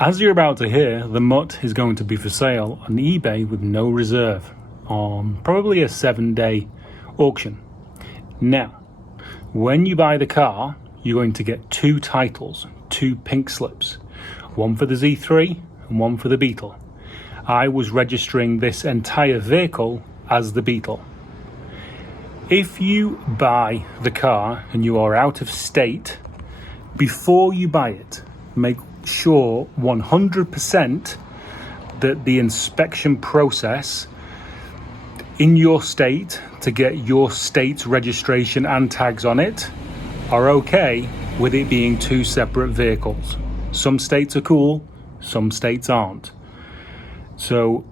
As you're about to hear, the Mutt is going to be for sale on eBay with no reserve on probably a 7-day auction. Now, when you buy the car, you're going to get 2 titles, 2 pink slips, one for the Z3 and one for the Beetle. I was registering this entire vehicle as the Beetle. If you buy the car and you are out of state, before you buy it, make sure 100% that the inspection process in your state to get your state's registration and tags on it are okay with it being 2 separate vehicles. Some states are cool, some states aren't. So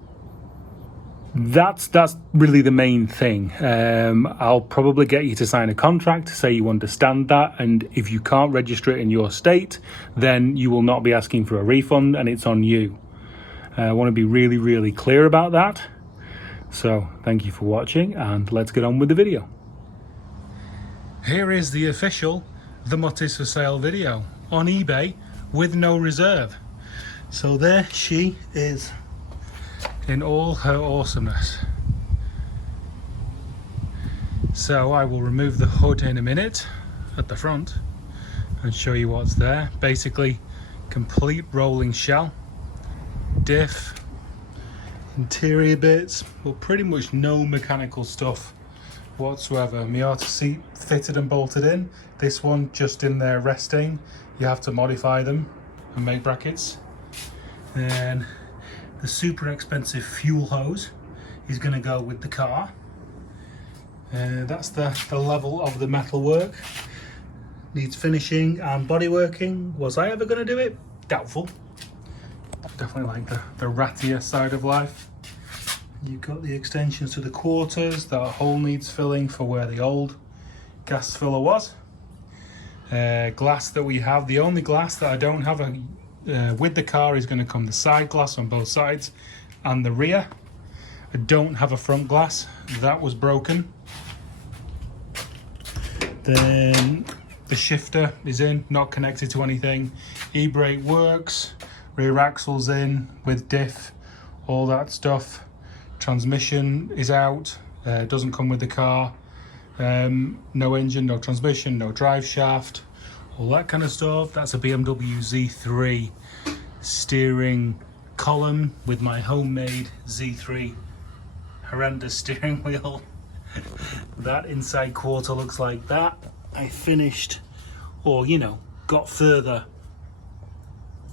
that's really the main thing. I'll probably get you to sign a contract to say you understand that, and if you can't register it in your state, then you will not be asking for a refund and it's on you. I want to be really clear about that. So thank you for watching and let's get on with the video. Here is the official The Mutt is for Sale video on eBay with no reserve. So there she is in all her awesomeness. So I will remove the hood in a minute at the front and show you what's there. Basically complete rolling shell, diff, interior bits, well pretty much no mechanical stuff whatsoever. Miata seat fitted and bolted in. This one just in there resting. You have to modify them and make brackets. And the super expensive fuel hose is going to go with the car. That's the level of the metal work. Needs finishing and body working. Was I ever going to do it? Doubtful. Definitely like the rattier side of life. You've got the extensions to the quarters. That hole needs filling for where the old gas filler was. Glass that we have, the only glass that I don't have with the car is going to come the side glass on both sides and the rear. I don't have a front glass, that was broken. Then the shifter is in, not connected to anything. E-brake works, rear axle's in with diff, all that stuff. Transmission is out, doesn't come with the car. No engine, no transmission, no drive shaft, all that kind of stuff. That's a BMW Z3 steering column with my homemade Z3 horrendous steering wheel. That inside quarter looks like that. I finished, or got further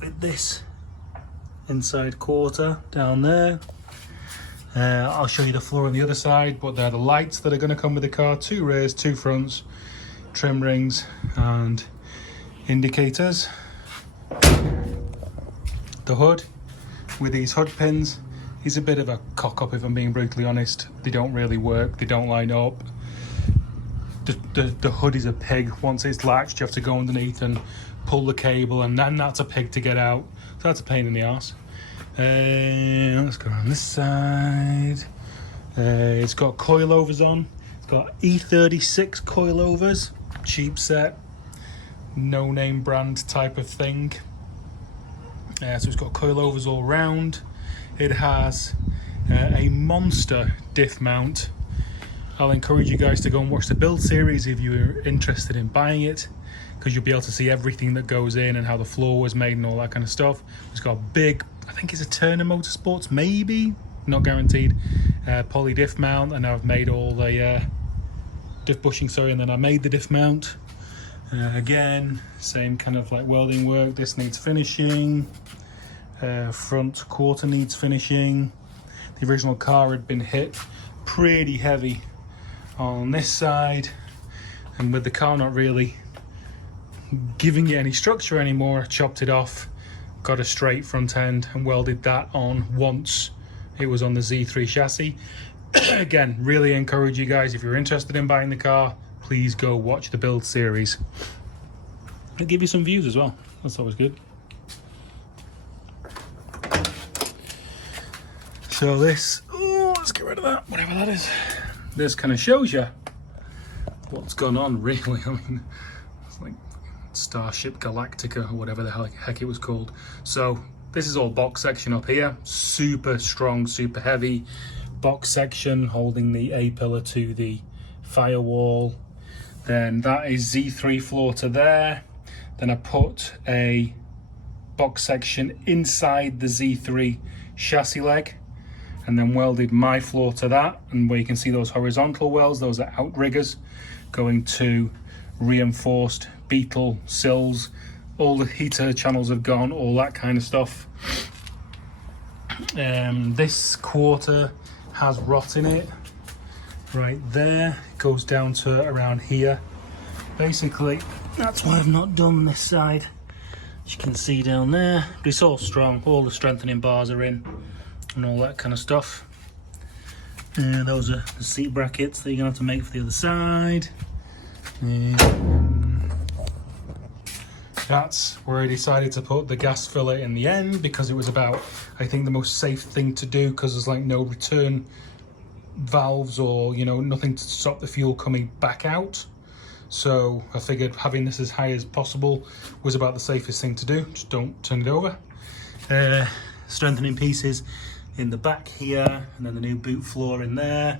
with this inside quarter down there. I'll show you the floor on the other side, but they're the lights that are going to come with the car. 2 rears, 2 fronts, trim rings and indicators. The hood with these hood pins is a bit of a cock up, if I'm being brutally honest. They don't really work, they don't line up. The hood is a pig. Once it's latched, you have to go underneath and pull the cable, and then that's a pig to get out. So that's a pain in the arse. Let's go around this side. It's got coilovers on. It's got E36 coilovers, cheap set, no name brand type of thing. So it's got coilovers all round. It has a monster diff mount. I'll encourage you guys to go and watch the build series if you're interested in buying it, because you'll be able to see everything that goes in and how the floor was made and all that kind of stuff. It's got a big, I think it's a Turner Motorsports, maybe, not guaranteed, poly diff mount, and I've made all the diff bushing, and then I made the diff mount. Again, same kind of like welding work. This needs finishing. Front quarter needs finishing. The original car had been hit pretty heavy on this side, and with the car not really giving it any structure anymore, I chopped it off, got a straight front end and welded that on once it was on the Z3 chassis. Again, really encourage you guys, if you're interested in buying the car, please go watch the build series. It'll give you some views as well, that's always good. So this, let's get rid of that, whatever that is. This kind of shows you what's gone on, really. I mean, it's like Starship Galactica or whatever the heck it was called. So this is all box section up here. Super strong, super heavy box section holding the A-pillar to the firewall. Then that is Z3 floor to there. Then I put a box section inside the Z3 chassis leg, and then welded my floor to that. And where you can see those horizontal welds, those are outriggers going to reinforced Beetle sills. All the heater channels have gone, all that kind of stuff. This quarter has rot in it right there, goes down to around here. Basically, that's why I've not done this side, as you can see down there. But it's all strong, all the strengthening bars are in and all that kind of stuff. Those are the seat brackets that you're gonna have to make for the other side. That's where I decided to put the gas filler in the end, because it was about, I think, the most safe thing to do, because there's like no return valves or, you know, nothing to stop the fuel coming back out. So I figured having this as high as possible was about the safest thing to do. Just don't turn it over. Strengthening pieces in the back here, and then the new boot floor in there.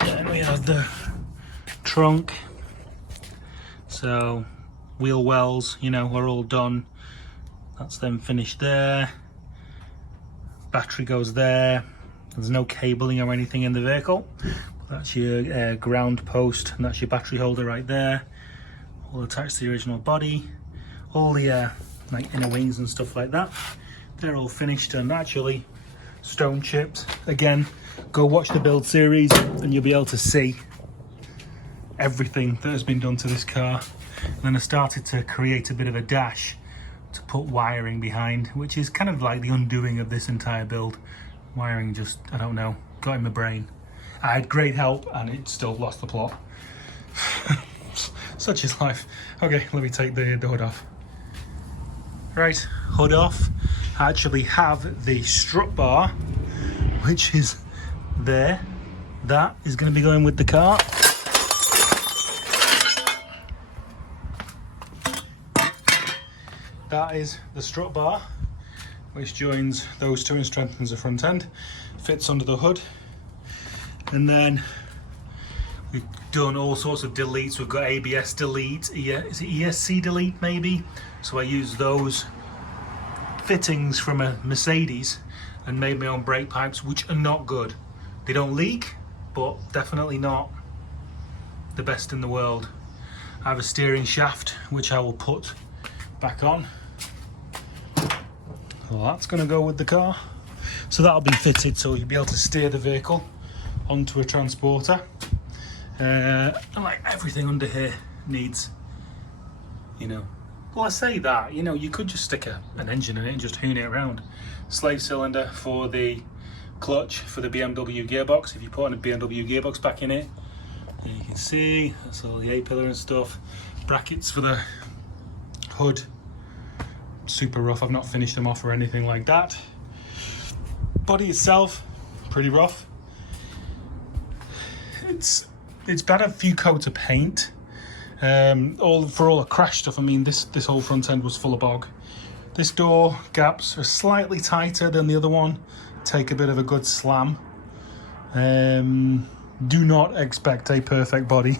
Then we have the trunk. So wheel wells, you know, are all done. That's them finished there. Battery goes there. There's no cabling or anything in the vehicle. That's your ground post, and that's your battery holder right there. All attached to the original body. All the like inner wings and stuff like that, they're all finished and actually stone chipped. Again, go watch the build series and you'll be able to see everything that has been done to this car. And then I started to create a bit of a dash to put wiring behind, which is kind of like the undoing of this entire build. Wiring just, I don't know, got in my brain. I had great help and it still lost the plot. Such is life. Okay, let me take the hood off. Right, hood off. I actually have the strut bar, which is there. That is going to be going with the car. That is the strut bar, which joins those two and strengthens the front end. Fits under the hood. And then we've done all sorts of deletes. We've got ABS delete, is it ESC delete maybe? So I used those fittings from a Mercedes and made my own brake pipes, which are not good. They don't leak, but definitely not the best in the world. I have a steering shaft, which I will put back on. Well, that's going to go with the car. So that'll be fitted so you'll be able to steer the vehicle onto a transporter. And like everything under here needs, you know, well, I say that, you know, you could just stick an engine in it and just hoon it around. Slave cylinder for the clutch for the BMW gearbox. If you put a BMW gearbox back in it, and you can see that's all the A-pillar and stuff. Brackets for the hood, super rough. I've not finished them off or anything like that. Body itself, pretty rough. It's had a few coats of paint. All the crash stuff. I mean, this whole front end was full of bog. This door gaps are slightly tighter than the other one. Take a bit of a good slam. Do not expect a perfect body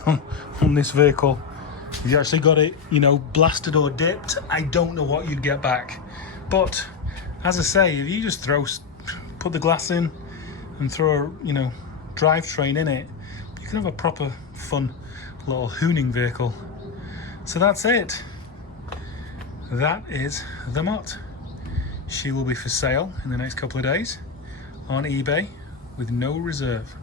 on this vehicle. If you actually got it, you know, blasted or dipped, I don't know what you'd get back. But as I say, if you just put the glass in and throw a, you know, drivetrain in it, you can have a proper fun little hooning vehicle. So that's it. That is the Mutt. She will be for sale in the next couple of days on eBay with no reserve.